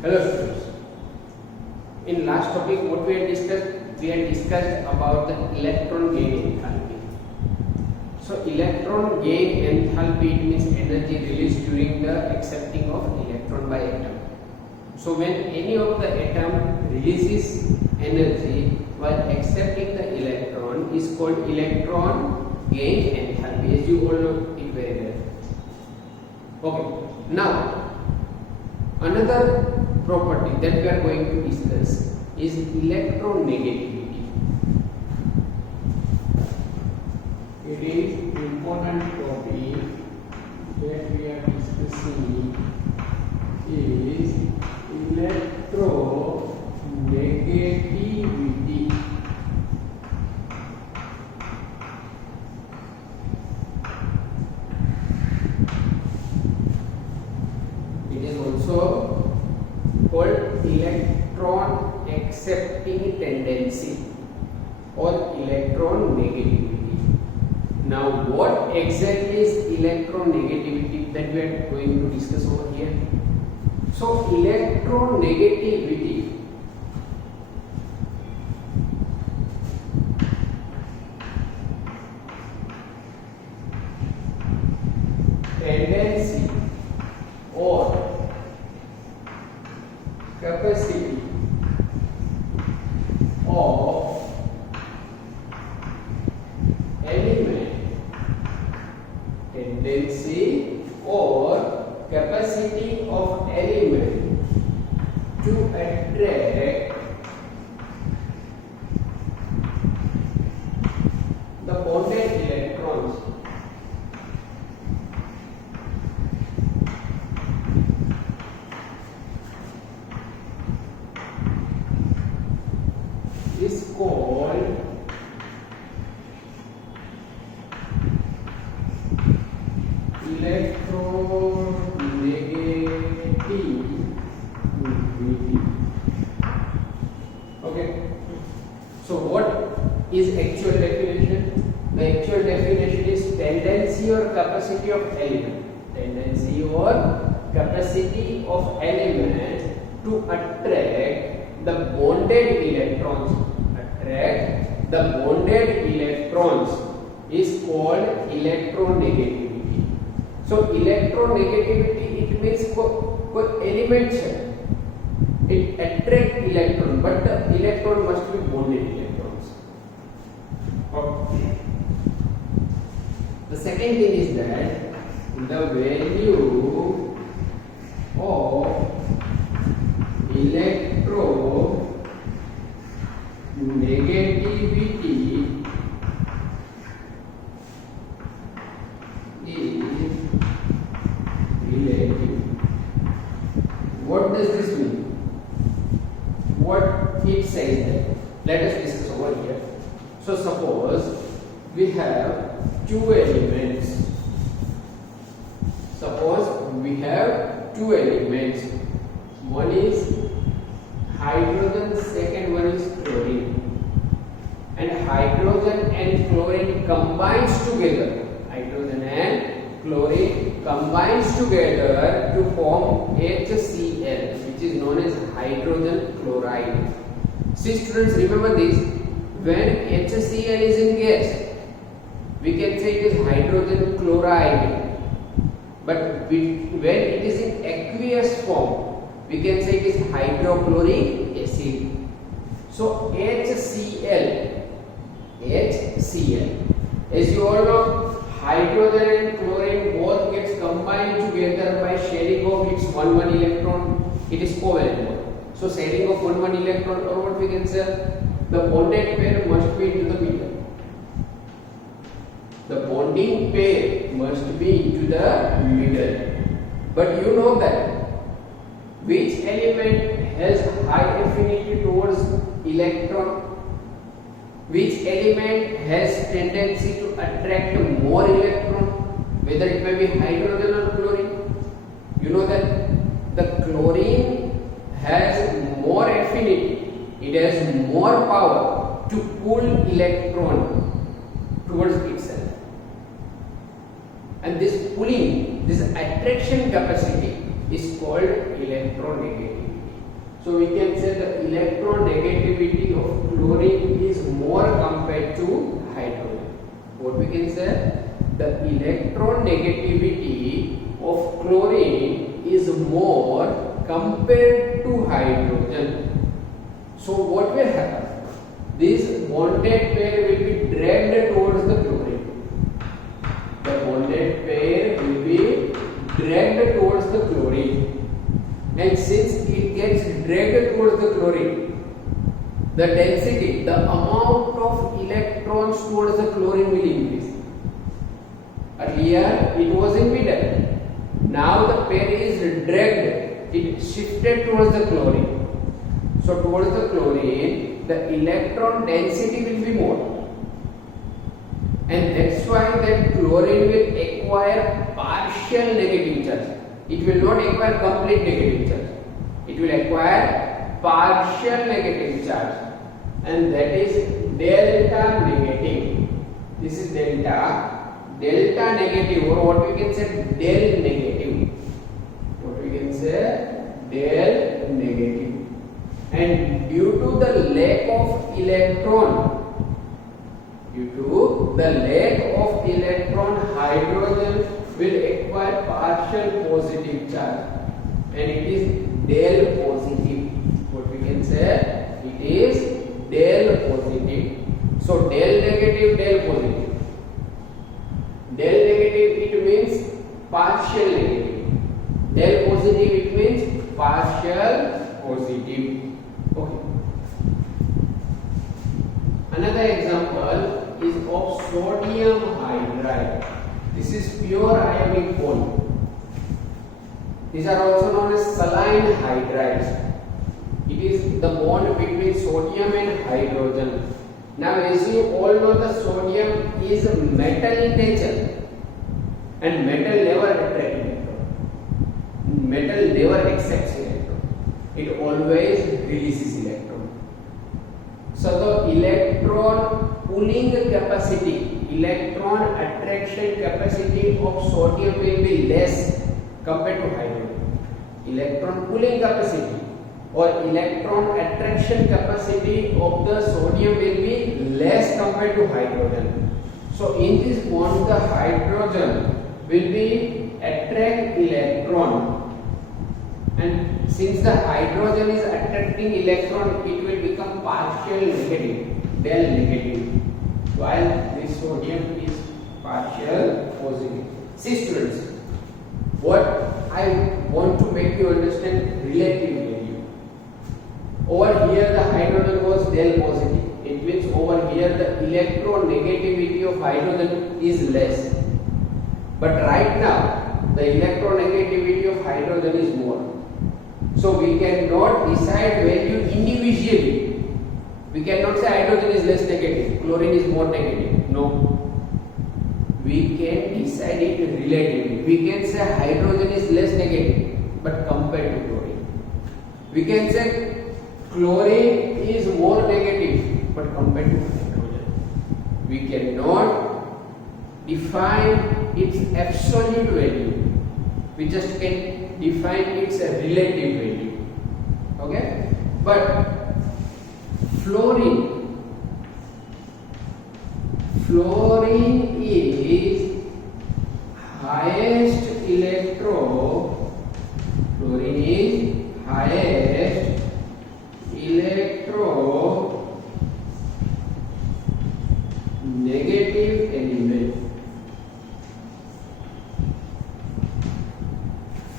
Hello students. In last topic what we had discussed about the electron gain enthalpy. So electron gain enthalpy, it means energy released during the accepting of electron by atom. So when any of the atom releases energy while accepting the electron is called electron gain enthalpy, as you all know it very well. Okay, now another property that we are going to discuss is electronegativity. It is important topic that we are discussing is electronegativity. It is also called electron accepting tendency or electron negativity. Now what exactly is electron negativity that we are going to discuss over here? So electron negativity tendency or capacity of element, tendency or capacity of element to attract the bonded electrons is called electronegativity. Okay. So what is actual definition? The actual definition is tendency or capacity of element. Tendency or capacity of element to attract the bonded electrons. Attract the bonded electrons is called electronegativity. So electronegativity, it means कोई element है, it attract electron, but the electron must be bonded electrons. Okay. The second thing is that the value of electronegativity is relative. What does this mean? What it says that? Let us discuss over here. So suppose we have two elements. Suppose we have two elements. One is hydrogen, second one is chlorine. And hydrogen and chlorine combines together. Hydrogen and chlorine combines together to form HCl, which is known as hydrogen chloride. See students, remember this, when HCl is in gas, we can say it is hydrogen chloride, but when it is in aqueous form, we can say it is hydrochloric acid. So HCl, as you all know, hydrogen and chlorine both gets combined together by sharing of its 1 electron. It is covalent. So sharing of 1 electron, or what we can say, the bonded pair must be into the middle. The bonding pair must be into the middle. But you know that which element has high affinity towards electron? Which element has tendency to attract more electron, whether it may be hydrogen or chlorine? You know that the chlorine has more affinity, it has more power to pull electron towards itself. And this pulling, this attraction capacity is called electronegativity. So we can say the electronegativity of chlorine is more compared to hydrogen. What we can say? The electronegativity of chlorine is more compared to hydrogen. So what will happen? This bonded pair will be dragged towards the chlorine. The bonded pair will be dragged towards the chlorine. And since it gets dragged towards the chlorine, the density, the amount of electrons towards the chlorine will increase. Earlier it was in middle. Now the pair is dragged. It shifted towards the chlorine. So towards the chlorine, the electron density will be more. And that's why that chlorine will acquire partial negative charge. It will not acquire complete negative charge. It will acquire partial negative charge. And that is delta negative. This is delta negative, or what we can say del negative. What we can say del negative. And due to the lack of electron, hydrogen will acquire partial positive charge, and it is del positive. What we can say? It is del positive. So del negative, del positive. Del negative it means partial negative. Del positive it means partial positive. Okay. Another example is of sodium hydride. This is pure ionic bond. These are also known as saline hydrides. It is the bond between sodium and hydrogen. Now, as you all know, the sodium is a metal in nature, and metal never attracts electron. Metal never accepts electron. It always releases electron. So the electron pulling capacity, electron attraction capacity of sodium will be less compared to hydrogen. Electron pulling capacity or electron attraction capacity of the sodium will be less compared to hydrogen. So in this bond, the hydrogen will be attract electron, and since the hydrogen is attracting electron, it will become partial negative, del negative, while this sodium is partial positive. See students, what I want to make you understand relative value. Over here the hydrogen was del positive. It means over here the electronegativity of hydrogen is less. But right now the electronegativity of hydrogen is more. So we cannot decide value individually. We cannot say hydrogen is less negative, chlorine is more negative. No. We can decide it relatively. We can say hydrogen is less negative, but compared to chlorine. We can say chlorine is more negative, but compared to hydrogen. We cannot define its absolute value. We just can define its relative value. Okay? But fluorine is highest electronegative element.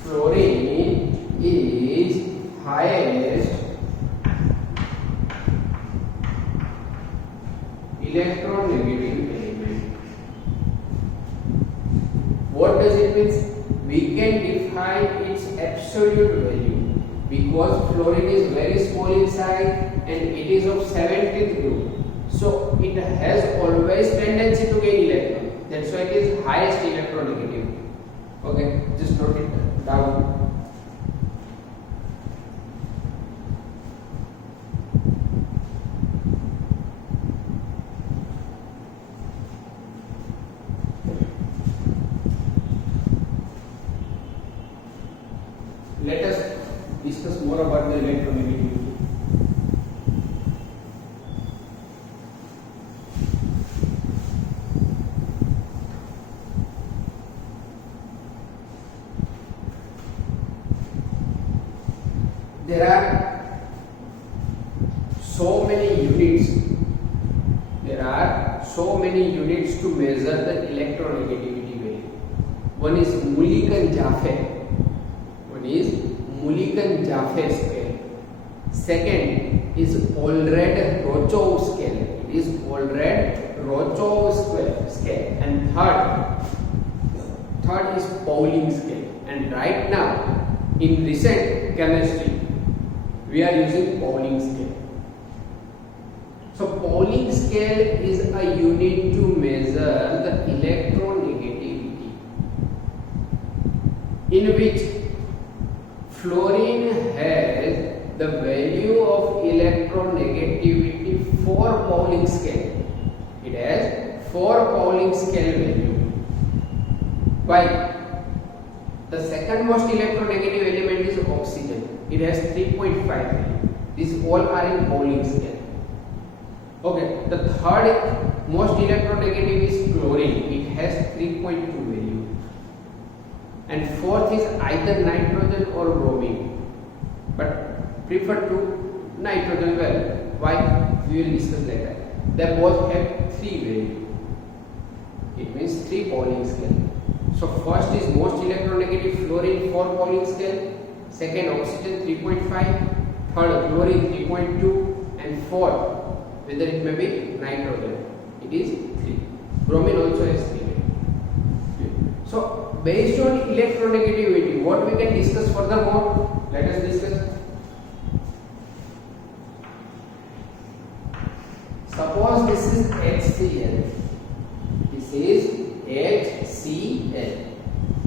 Fluorine is highest electronegative element. What does it mean? We can define its absolute value because fluorine is very small inside and it is of 70th group. So it has always tendency to gain electron. That's why it is highest electronegative. Okay, just note it down. Let us discuss more about the electronegativity. there are so many units. There are so many units to measure the electronegativity value. One is Mulliken-Jaffe. One is Mulliken-Jaffe scale. Second is Allred-Rochow scale. It is Allred-Rochow scale. And third is Pauling scale. And right now, in recent chemistry, we are using Pauling scale. So Pauling scale is a unit to measure the electronegativity, in which fluorine has the value of electronegativity 4 Pauling scale. It has 4 Pauling scale value. While the second most electronegative element is oxygen. It has 3.5 value. These all are in Pauling scale. Okay, the third most electronegative is chlorine. It has 3.2 value. And fourth is either nitrogen or bromine. But prefer to nitrogen well. Why? We will discuss later. They both have 3 value. It means 3 Pauling scale. So first is most electronegative fluorine 4 Pauling scale. Second oxygen 3.5. Third chlorine 3.2. And fourth, whether it may be nitrogen, it is 3. Bromine also has 3. So based on electronegativity, what we can discuss furthermore? Let us discuss. Suppose this is HCl. This is HCl.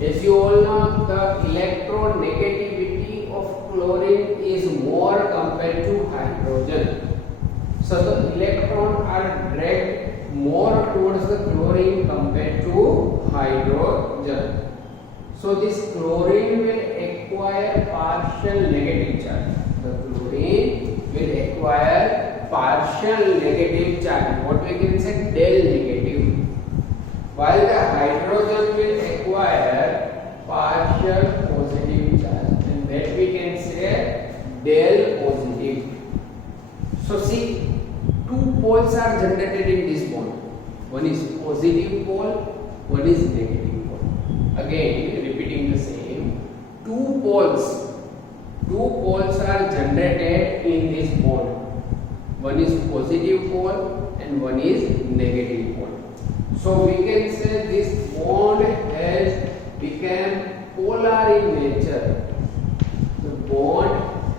As you all know, the electronegativity of chlorine is more compared to hydrogen. So the electrons are dragged more towards the chlorine compared to hydrogen. So this chlorine will acquire partial negative charge. The chlorine will acquire partial negative charge. What we can say, del negative. While the hydrogen will acquire partial positive charge. And that we can say del positive. So see, 2 poles are generated in this bond. One is positive pole, one is negative pole. Again, repeating the same. 2 poles are generated in this bond. One is positive pole and one is negative pole. So we can say this bond has become polar in nature. The bond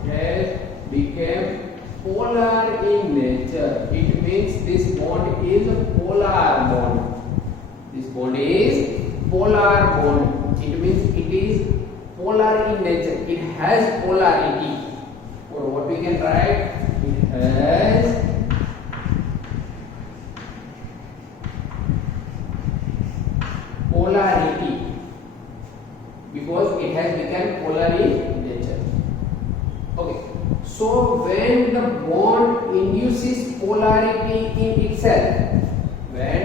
has become polar in nature. It means this bond is a polar bond. This bond is polar bond. It means it is polar in nature. It has polarity. Or what we can write? It has polarity, because it has become polar in nature. Okay. So when the bond induces polarity in itself, when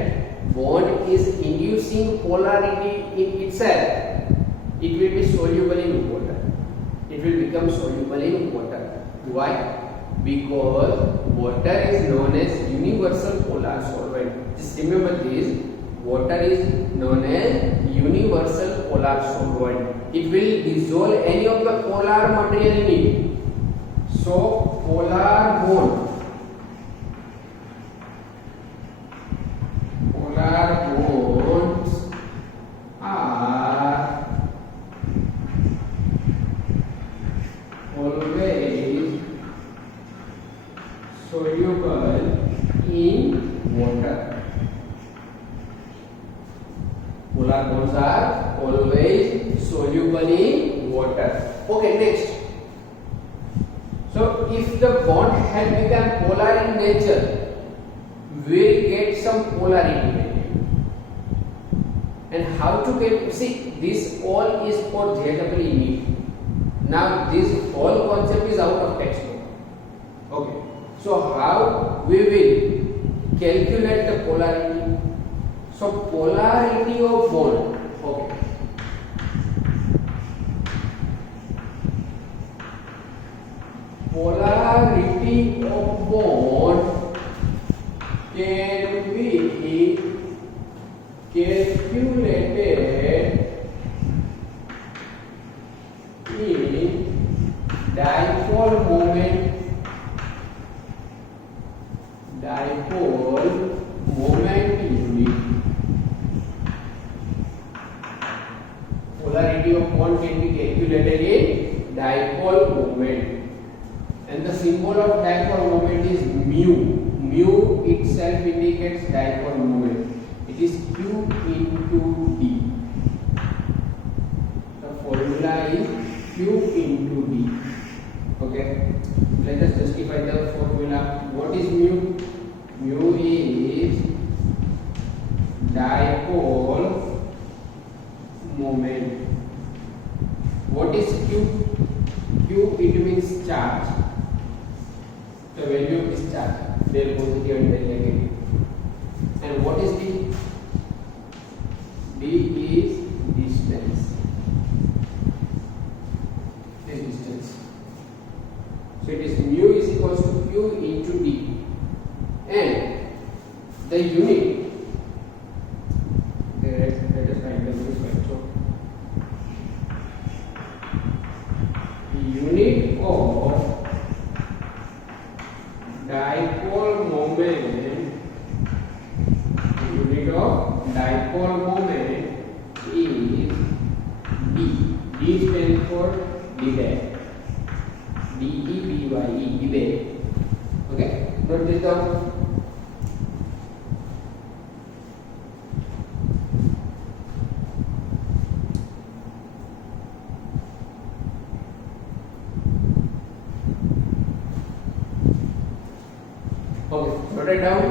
bond is inducing polarity in itself, it will be soluble in water. It will become soluble in water. Why? Because water is known as universal polar solvent. Just remember this. Water is known as universal polar solvent. It will dissolve any of the polar material in it. So polar bonds are always soluble in water. Polar bonds are always soluble in water. Okay, next. So if the bond has become polar in nature, we will get some polarity value. And how to get, see, this all is for JEE NEET. Now this whole concept is out of textbook. Okay. So how we will calculate the polarity? So polarity of bond. Okay. unit of bond can be calculated in dipole moment unit. Polarity of bond can be calculated in dipole moment, and the symbol of dipole moment is mu. Mu itself indicates dipole moment. It is Q into D. The formula is Q into D. Okay, let us justify the formula. What is mu? Mu is dipole moment. What is Q? Q, it means charge. The value of this charge, their positive and their negative. And what is D? D is distance. This distance. So it is mu is equals to Q into D. And the unit, let us write the unit factor. The unit of dipole moment, is D. D stands for Debye. D-E-B-Y-E, Debye. Okay, note this down. Okay, note it down.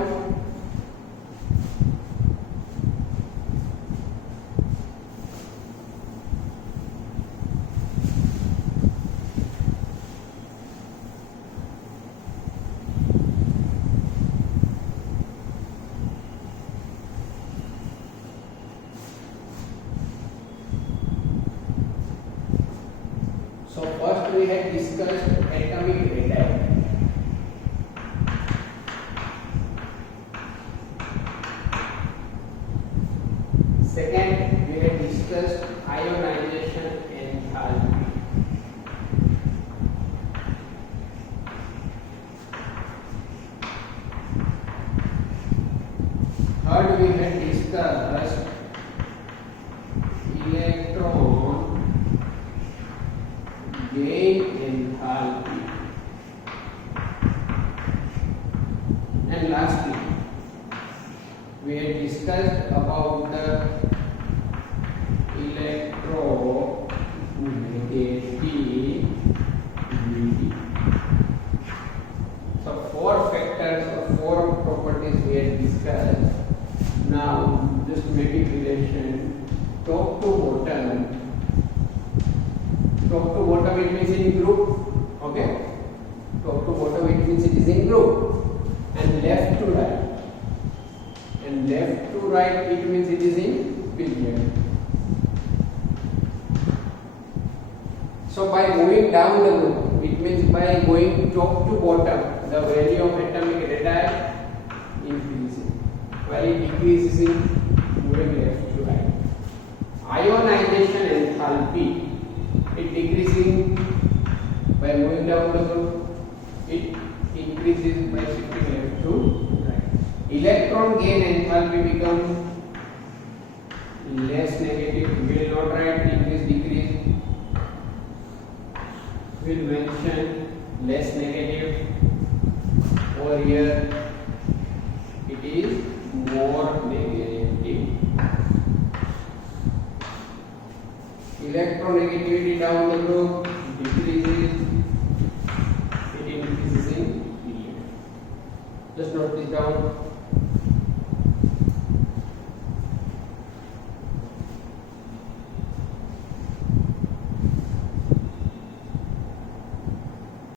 So first we had discussed atomic radii. Second, we had discussed ionization enthalpy. Third, we had discussed electron gain enthalpy. And lastly, we had discussed about the electronegativity. So four factors or four properties we had discussed. Now just make it relation top to bottom. Top to bottom it means in group. Okay, top to bottom it means it is in group. And left to right. And left to right it means it is in period. So by moving down the group, it means by going top to bottom, the value of atomic radii increases, while it decreases in moving left to right. Ionization enthalpy, it decreasing by moving down the group, it increases by shifting left to right. Electron gain enthalpy becomes less negative. We will not write increase decrease. We will mention less negative. Over here it is more negative. Electronegativity down the group decreases. It increases in period. Just note this down.